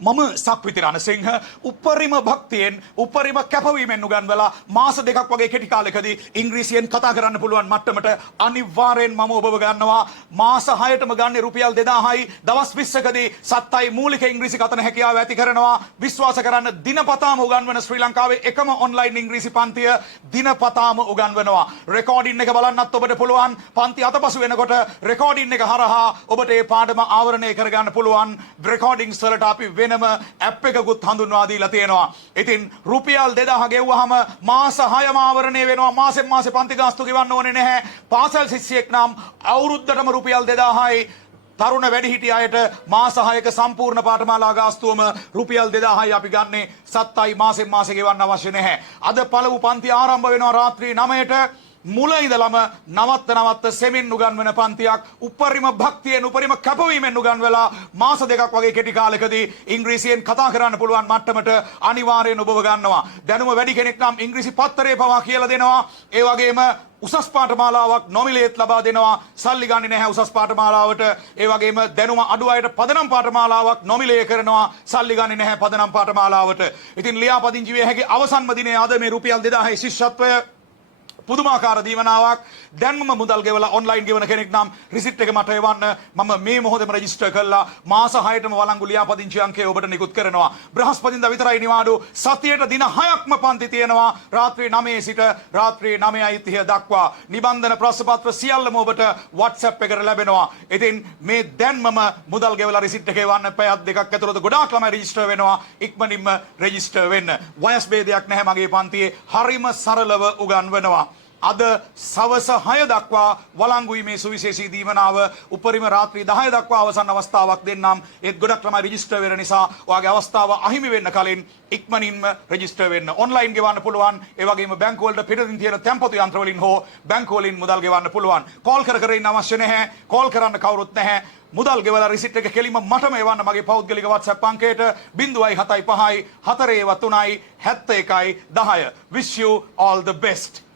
මම සක්විති රණසිංහ උපරිම භක්තියෙන් උපරිම කැපවීමෙන් උගන්වලා මාස දෙකක් වගේ කෙටි කාලෙකදී ඉංග්‍රීසියෙන් කතා කරන්න පුළුවන් මට්ටමට අනිවාර්යෙන් මම ඔබව ගන්නවා. මාස 6ටම ගන්නේ රුපියල් 2000යි. දවස් 20කදී සත්තයි මූලික ඉංග්‍රීසි කතන හැකියාව ඇති කරනවා. විශ්වාස කරන්න දිනපතාම උගන්වන ශ්‍රී ලංකාවේ එකම ඔන්ලයින් ඉංග්‍රීසි පන්තිය දිනපතාම උගන්වනවා. රෙකෝඩින් එක බලන්නත් ඔබට පුළුවන්. පන්ති අතපසු වෙනකොට රෙකෝඩින් එක හරහා ඔබට මේ පාඩම ආවරණය කරගන්න පුළුවන්. රෙකෝඩින්ග්ස් වලට අපි වෙනම ඇප් එකකුත් හඳුන්වා දීලා තියෙනවා. ඉතින් රුපියල් 2000 ගෙව්වහම මාස 6ම ආවරණය වෙනවා. මාසෙන් මාසේ පන්ති ගාස්තු ගෙවන්න ඕනේ නැහැ. පාසල් ශිෂ්‍යයෙක් නම් අවුරුද්දටම රුපියල් 2000යි. තරුණ වැඩිහිටි අයට මාස 6ක සම්පූර්ණ පාඨමාලා ගාස්තුවම රුපියල් 2000යි අපි ගන්නේ. සත්තයි මාසෙන් මාසේ ගෙවන්න අවශ්‍ය නැහැ. අද පළමු පන්ති ආරම්භ වෙනවා රාත්‍රී 9ට. මුල ඉඳලම නවත්ත සෙමින් උගන්වන පන්තියක්. උපරිම භක්තියෙන් උපරිම කැපවීමෙන් උගන්වලා මාස දෙකක් වගේ කෙටි කාලෙකදී ඉංග්‍රීසියෙන් කතා කරන්න පුළුවන් මට්ටමට අනිවාර්යෙන් ඔබව ගන්නවා. දැනුම වැඩි කෙනෙක් නම් ඉංග්‍රීසි පත්තරේ පවා කියලා දෙනවා. ඒ වගේම උසස් පාඨමාලාවක් නොමිලේත් ලබා දෙනවා. සල්ලි ගන්නේ නැහැ උසස් පාඨමාලාවට. ඒ වගේම දැනුම අඩු අයට පදනම් පාඨමාලාවක් නොමිලේ කරනවා. සල්ලි ගන්නේ නැහැ පදනම් පාඨමාලාවට. ඉතින් ලියාපදිංචි විය හැකි අවසන්ම දිනේ අද මේ රුපියල් 2000 ශිෂ්‍යත්වය පුදුමාකාර දීවනාවක්. දැන්ම මුදල් ගෙවලා ඔන්ලයින් ගෙවන කෙනෙක් නම් රිසිට් එක මට එවන්න. මම මේ මොහොතේම රෙජිස්ටර් කළා. මාස 6ටම වළංගු ලියාපදිංචි අංකය ඔබට නිකුත් කරනවා. බ්‍රහස්පතින්දා විතරයි නිවාඩු. සතියේට දින 6ක්ම පන්ති තියෙනවා. රාත්‍රී 9 සිට රාත්‍රී 9:30 දක්වා. නිබන්ධන ප්‍රශ්නපත්‍ර සියල්ලම ඔබට WhatsApp එකට ලැබෙනවා. ඉතින් මේ දැන්මම මුදල් ගෙවලා රිසිට් එක එවන්න. පැයක් දෙකක් ඇතුළත ගොඩාක් ළමයි රෙජිස්ටර් වෙනවා. ඉක්මනින්ම රෙජිස්ටර් වෙන්න. වයස් භේදයක් නැහැ මගේ පන්තියේ. හරිම සරලව උගන්වනවා. අද සවස 6 දක්වා වළංගුයි මේ සුවිශේෂී දීවනාව. උපරිම රාත්‍රී 10 දක්වා අවසන් අවස්ථාවක් දෙන්නම්. ඒත් ගොඩක් ළමයි රෙජිස්ටර් වෙන නිසා ඔයාගේ අවස්ථාව අහිමි වෙන්න කලින් ඉක්මනින්ම රෙජිස්ටර් වෙන්න. ඔන්ලයින් ගෙවන්න පුළුවන්. ඒ වගේම බැංකු වලට පිටින් තියෙන තැන්පතු යන්ත්‍ර වලින් හෝ බැංකු වලින් මුදල් ගෙවන්න පුළුවන්. කෝල් කර ඉන්න අවශ්‍ය නැහැ. කෝල් කරන්න කවුරුත් නැහැ. මුදල් ගෙවලා රිසිට් එක කෙලින්ම මටම එවන්න මගේ පෞද්ගලික WhatsApp අංකයට 075 43 71 10. Wish you all the best.